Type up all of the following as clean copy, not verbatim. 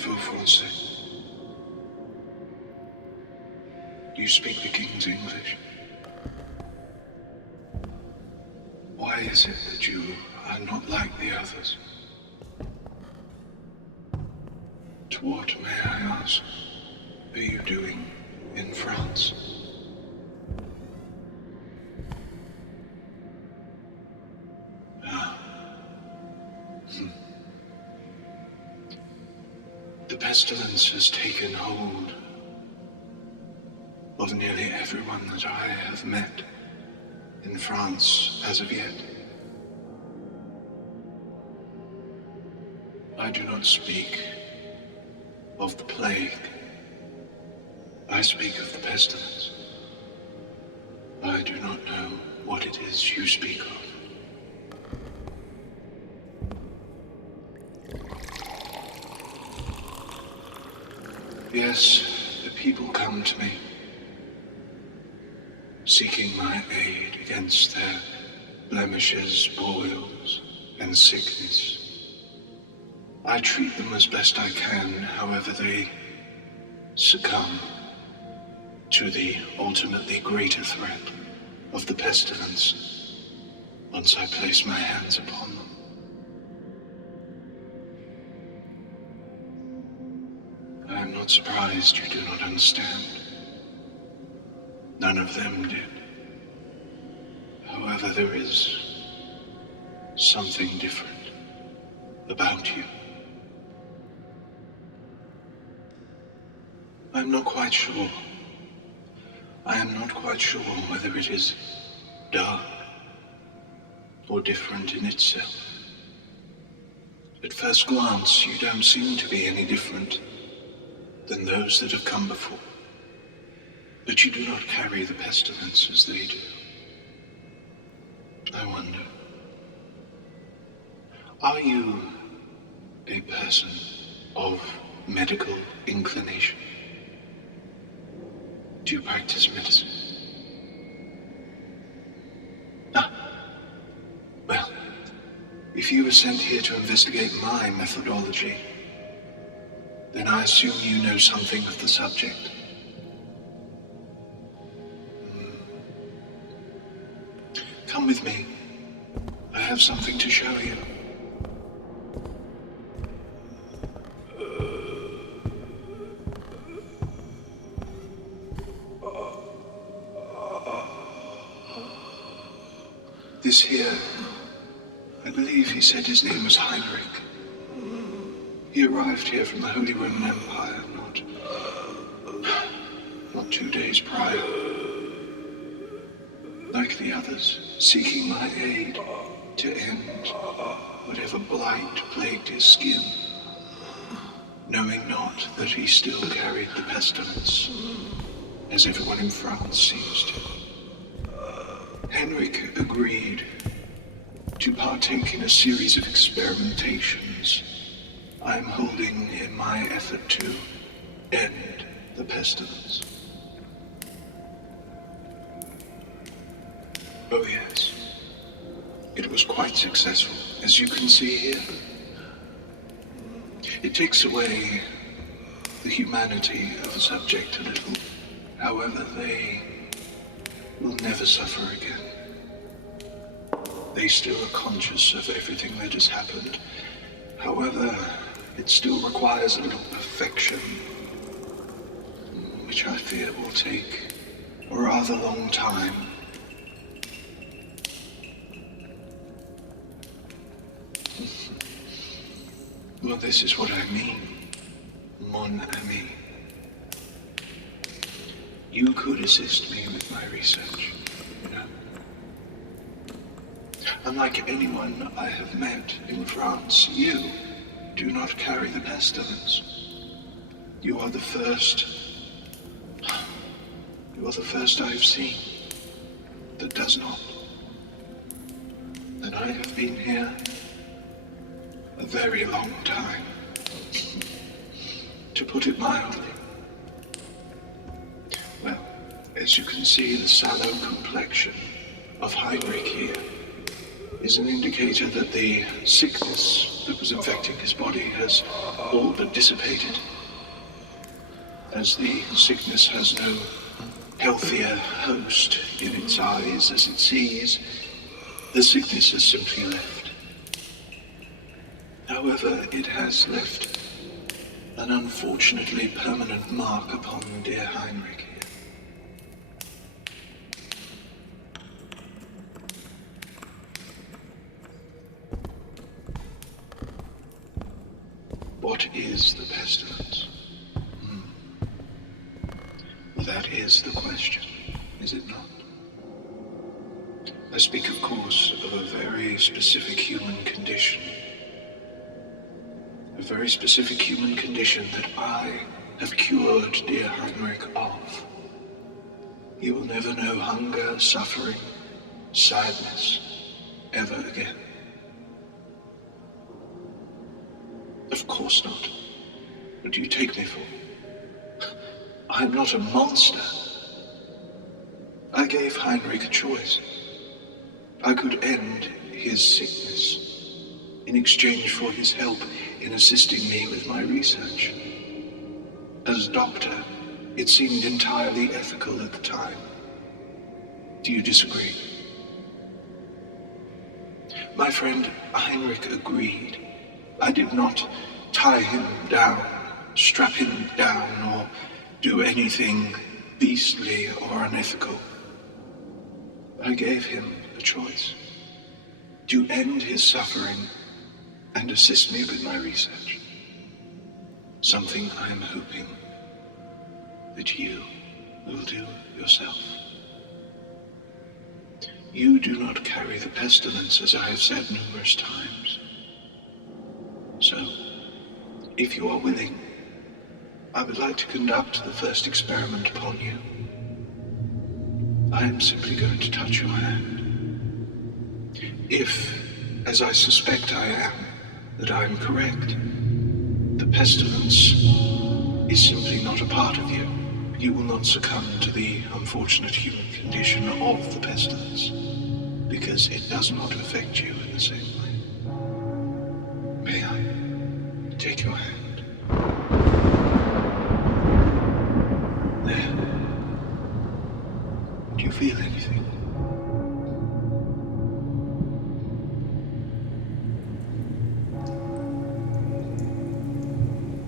049's. You speak the King's English. Why is it that you are not like the others? What, may I ask, are you doing in France? The pestilence has taken hold of nearly everyone that I have met in France as of yet. I do not speak of the plague. I speak of the pestilence. I do not know what it is you speak of. Yes, the people come to me, seeking my aid against their blemishes, boils, and sickness. I treat them as best I can, however they succumb to the ultimately greater threat of the pestilence once I place my hands upon them. I am not surprised you do not understand. None of them did. However, there is something different about you. I'm not quite sure. I am not quite sure whether it is dark or different in itself. At first glance, you don't seem to be any different than those that have come before. But you do not carry the pestilence as they do. I wonder, are you a person of medical inclination? Do you practice medicine? Well, if you were sent here to investigate my methodology, then I assume you know something of the subject. Come with me. I have something to show you. This here, I believe he said his name was Heinrich. He arrived here from the Holy Roman Empire not 2 days prior. Like the others, seeking my aid to end whatever blight plagued his skin, knowing not that he still carried the pestilence, as everyone in France seems to. Henrik agreed to partake in a series of experimentations I am holding in my effort to end the pestilence. Oh yes, it was quite successful, as you can see here. It takes away the humanity of the subject a little. However, they will never suffer again. They still are conscious of everything that has happened. However, it still requires a little perfection, which I fear will take a rather long time. Well, this is what I mean, mon ami. You could assist me with my research, you know. Unlike anyone I have met in France, you do not carry the pestilence. You are the first I have seen that does not. And I have been here a very long time, to put it mildly. Well, as you can see, the sallow complexion of Heinrich here is an indicator that the sickness that was infecting his body has all but dissipated. As the sickness has no healthier host in its eyes as it sees, the sickness has simply left. However, it has left an unfortunately permanent mark upon dear Heinrich here. What is the pestilence? That is the question, is it not? I speak, of course, of a very specific human condition. A very specific human condition that I have cured dear Heinrich of. He will never know hunger, suffering, sadness, ever again. Of course not. What do you take me for? I am not a monster. I gave Heinrich a choice. I could end his sickness in exchange for his help in assisting me with my research. As a doctor, it seemed entirely ethical at the time. Do you disagree? My friend Heinrich agreed. I did not tie him down, strap him down, or do anything beastly or unethical. I gave him a choice: to end his suffering and assist me with my research. Something I am hoping that you will do yourself. You do not carry the pestilence, as I have said numerous times. So, if you are willing, I would like to conduct the first experiment upon you. I am simply going to touch your hand. If, as I suspect I am, that I am correct, the pestilence is simply not a part of you, you will not succumb to the unfortunate human condition of the pestilence, because it does not affect you in the same way. May I take your hand? There. Do you feel anything?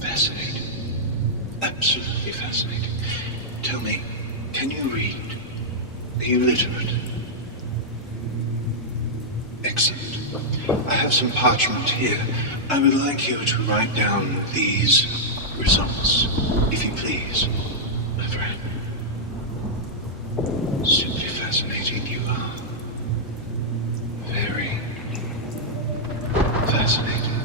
Fascinating. Absolutely fascinating. Tell me, can you read? Are you literate? Excellent. I have some parchment here. I would like you to write down these results, if you please, my friend. Simply fascinating you are. Very fascinating.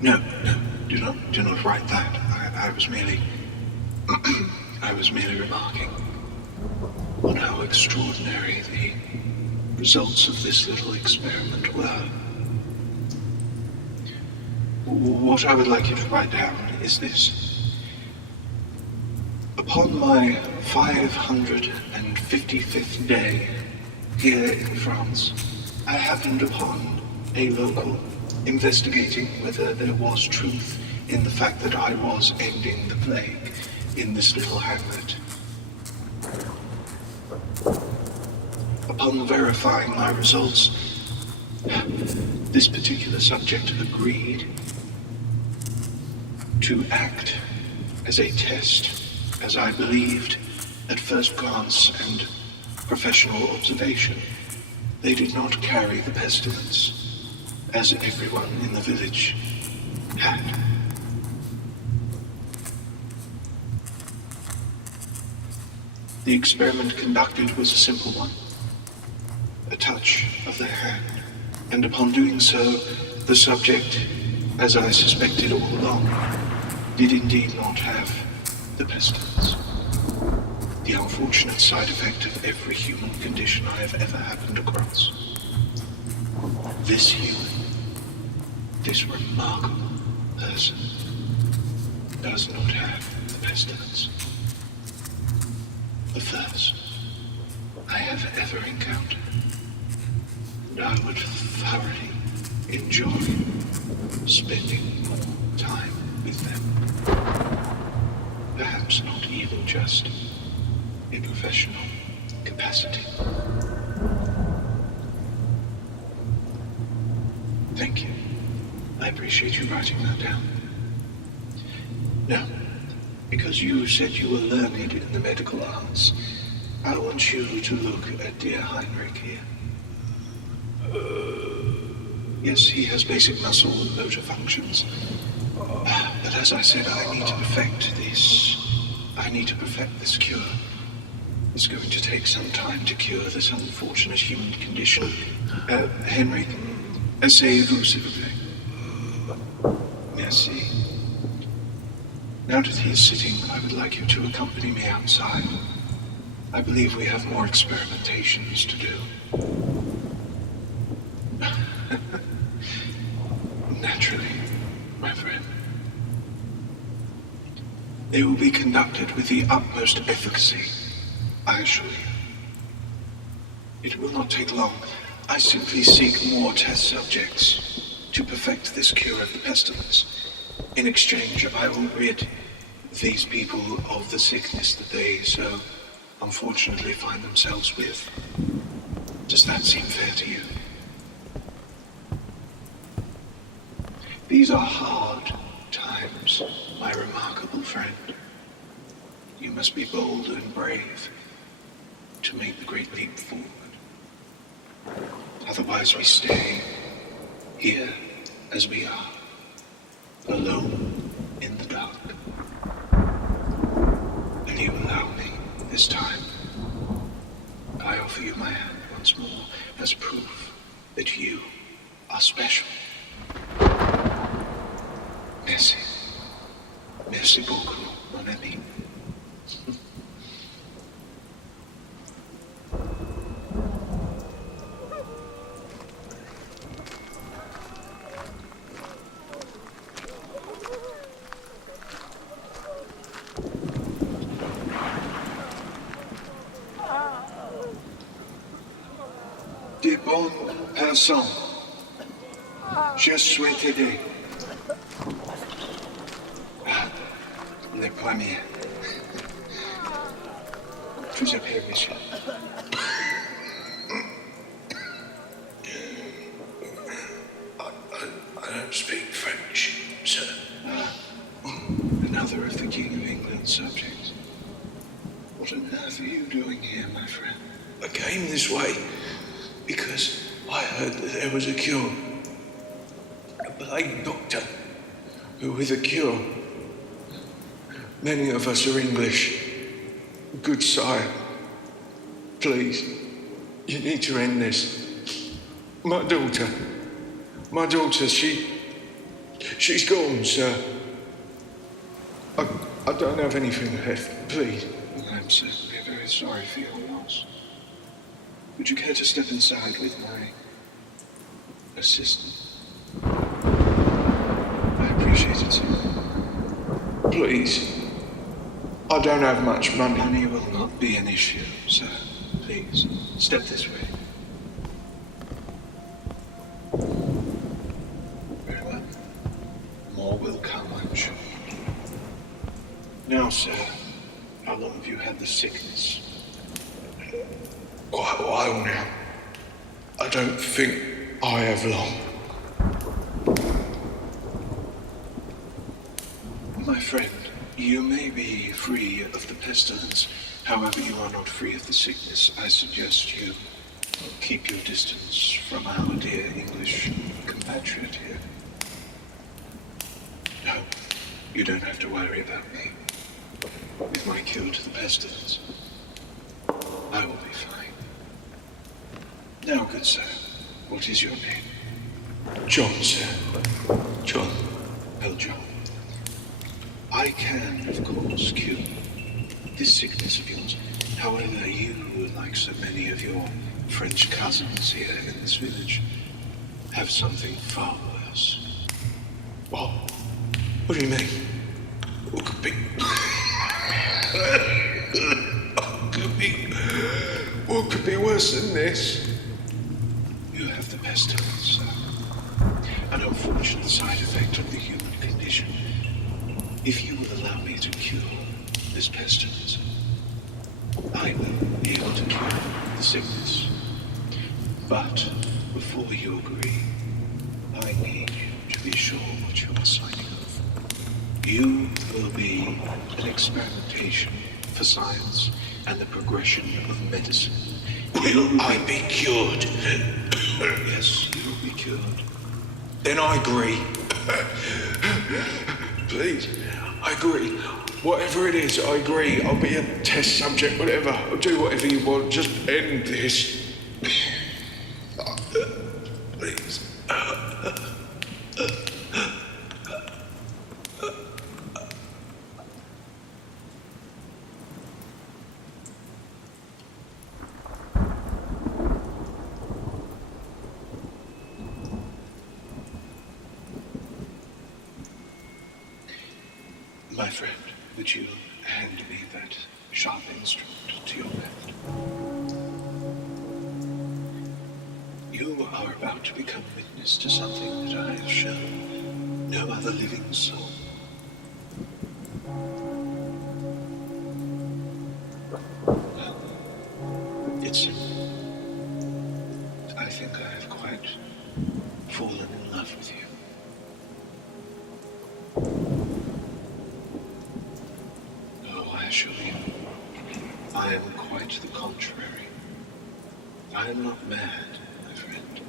No, do not write that. I was merely remarking on how extraordinary the results of this little experiment were. What I would like you to write down is this. Upon my 555th day here in France, I happened upon a local investigating whether there was truth in the fact that I was ending the plague in this little hamlet. Upon verifying my results, this particular subject agreed to act as a test, as I believed at first glance and professional observation. They did not carry the pestilence, as everyone in the village had. The experiment conducted was a simple one. A touch of their hand, and upon doing so, the subject, as I suspected all along, did indeed not have the pestilence. The unfortunate side effect of every human condition I have ever happened across. This human, this remarkable person, does not have the pestilence. The first I have ever encountered. And I would thoroughly, enjoy spending more time with them. Perhaps not even just in professional capacity. Thank you. I appreciate you writing that down. Now, because you said you were learned in the medical arts, I want you to look at dear Heinrich here. Yes, he has basic muscle and motor functions. But as I said, I need to perfect this cure. It's going to take some time to cure this unfortunate human condition. Henrik, asseyez-vous, s'il vous plaît. Merci. Now that he is sitting, I would like you to accompany me outside. I believe we have more experimentations to do. Naturally, my friend. They will be conducted with the utmost efficacy, I assure you. It will not take long. I simply seek more test subjects to perfect this cure of the pestilence. In exchange, I will rid these people of the sickness that they so unfortunately find themselves with. Does that seem fair to you? These are hard times, my remarkable friend. You must be bold and brave to make the great leap forward. Otherwise we stay here as we are, alone in the dark. Will you allow me this time? I offer you my hand once more as proof that you are special. Merci. Merci beaucoup, mon ami. Des bonnes personnes. Je souhaite aider. Les premiers. Vous appelez, monsieur. I don't speak French, sir. Another of the King of England's subjects. What on earth are you doing here, my friend? I came this way because I heard that there was a cure. A plague doctor with a cure. Many of us are English. Good sire, please, you need to end this. My daughter, she's gone, sir. I don't have anything left, please. I'm certainly very sorry for your loss. Would you care to step inside with my assistant? I appreciate it, sir. Please. I don't have much money. Money will not be an issue, sir. Please, step this way. Very well. More will come, I'm sure. Now, sir, how long have you had the sickness? Quite a while now. I don't think I have long. My friend, you may be free of the pestilence. However, you are not free of the sickness. I suggest you keep your distance from our dear English compatriot here. No, you don't have to worry about me. With my cure to the pestilence, I will be fine. Now, good sir, what is your name? John, sir. John. Well, John. I can, of course, cure this sickness of yours. However, you, like so many of your French cousins here in this village, have something far worse. What? What do you mean? What could be? What could be worse than this? You have the pestilence, sir. an unfortunate side effect of the human condition. If you will allow me to cure this pestilence, I will be able to cure the sickness. But before you agree, I need you to be sure what you are signing up for. You will be an experimentation for science and the progression of medicine. Will I be cured? Yes, you will be cured. Then I agree. Please, I agree. Whatever it is, I agree. I'll be a test subject, whatever. I'll do whatever you want. Just end this. Please. My friend, would you hand me that sharp instrument to your left? You are about to become witness to something that I have shown no other living soul. It's... I think I have quite fallen in love with you. I assure you, I am quite the contrary. I am not mad, my friend.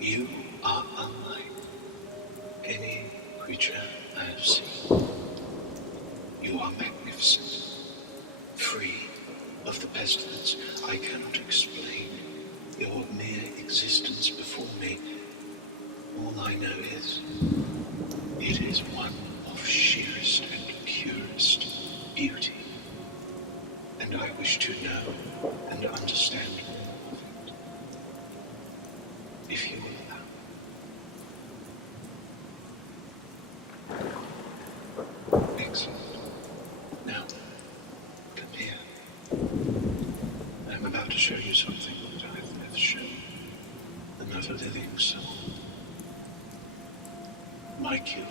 You are unlike any creature I have seen. You are magnificent, free of the pestilence I cannot explain. Your mere existence before me, all I know is, it is one of sheerest and purest beauty, and I wish to know and understand more of it, if you will allow. Excellent. Now, come here. I'm about to show you something that I've never shown another living soul. My cure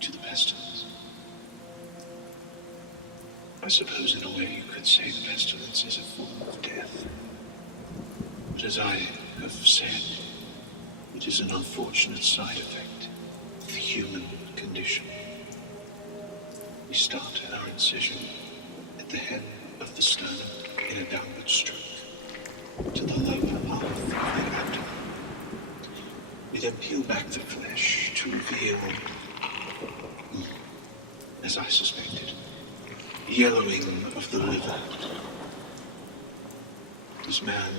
to the pestilence. I suppose in a way you could say the pestilence is a form of death. But as I have said, it is an unfortunate side effect of the human condition. We start our incision at the hem of the sternum in a downward stroke to the lower half of the abdomen. We then peel back the flesh to reveal, as I suspected, yellowing of the liver. This man,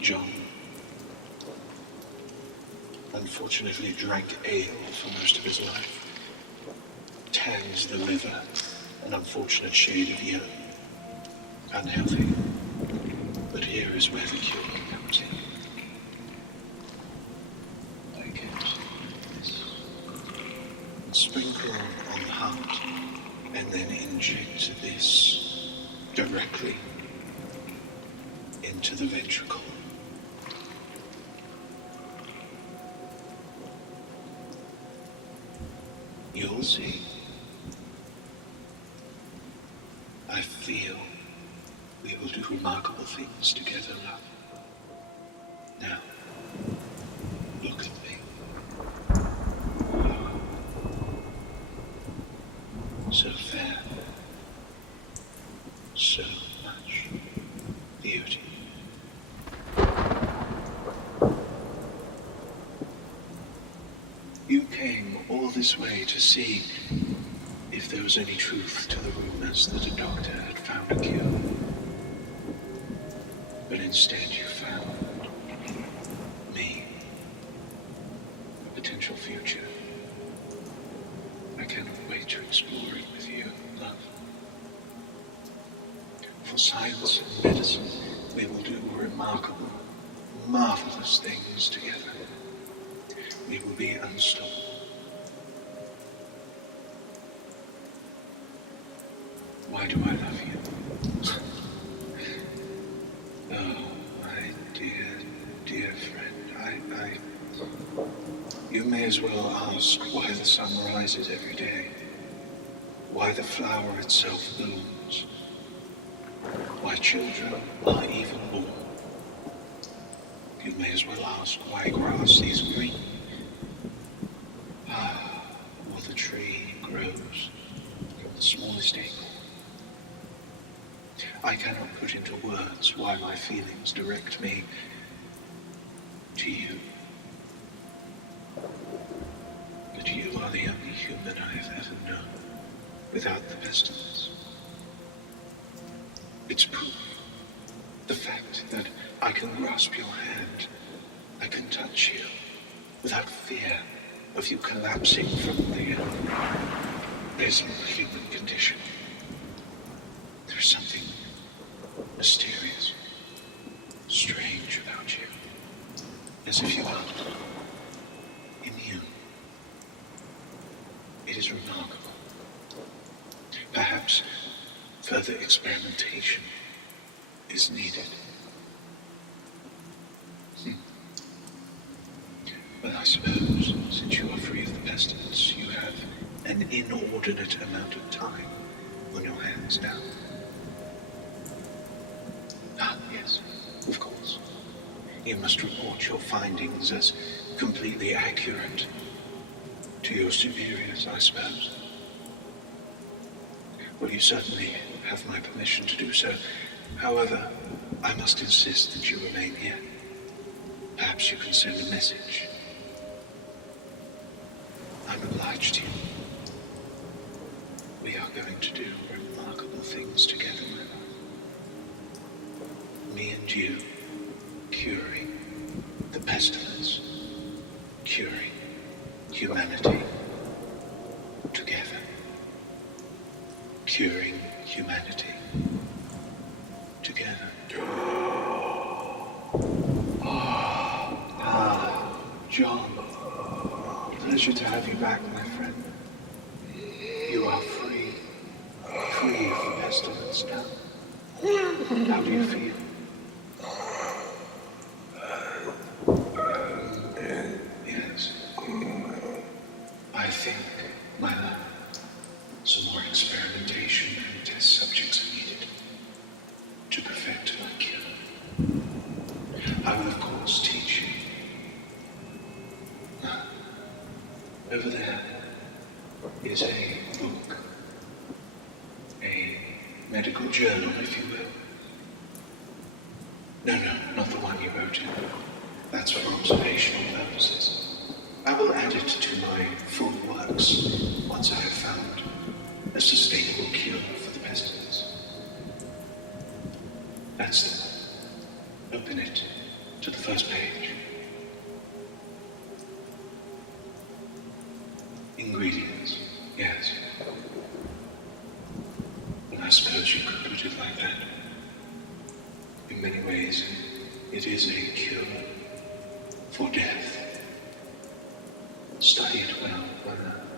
John, unfortunately drank ale for most of his life. Tans the liver, an unfortunate shade of yellow. Unhealthy. But here is where the cure comes in. I get this. Sprinkle on the heart, and then inject this directly into the ventricle. You'll see. I feel we will do remarkable things together, love. Now, look at me. So fair. So much beauty. You came all this way to see if there was any truth to the rumours that a doctor had found a cure. But instead you found me, a potential future. I cannot wait to explore it with you, love. For science and medicine, we will do remarkable, marvelous things together. We will be unstoppable. Why do I love you? Oh, my dear, dear friend, You may as well ask why the sun rises every day, why the flower itself blooms, why children are even born. You may as well ask why grass is green, or the tree grows from the smallest acorn. I cannot put into words why my feelings direct me to you. But you are the only human I have ever known without the pestilence. It's proof. The fact that I can grasp your hand, I can touch you without fear of you collapsing from the dismal human condition. There's something mysterious, strange about you, as if you are immune. It is remarkable. Perhaps further experimentation is needed. Well, I suppose, since you are free of the pestilence, you have an inordinate amount of time on your hands now. Yes, of course. You must report your findings as completely accurate to your superiors, I suppose. Well, you certainly have my permission to do so. However, I must insist that you remain here. Perhaps you can send a message. I'm obliged to you. We are going to do remarkable things together, my love. Me and you, curing the pestilence, curing humanity, together, curing humanity, together. John, pleasure to have you back, my friend. You are free of the pestilence now. How do you feel? Yes. I think, my love, some more experimentation and test subjects are needed to perfect my cure. I will, of course, teach you. Over there is a book, a medical journal, if you will. No, not the one you wrote in. That's for observational purposes. I will add it to my full works once I have found a sustainable cure for the pestilence. That's the one. Open it to the first page. Ingredients, yes. Well, I suppose you could put it like that. In many ways, it is a cure for death. Study it well, my love.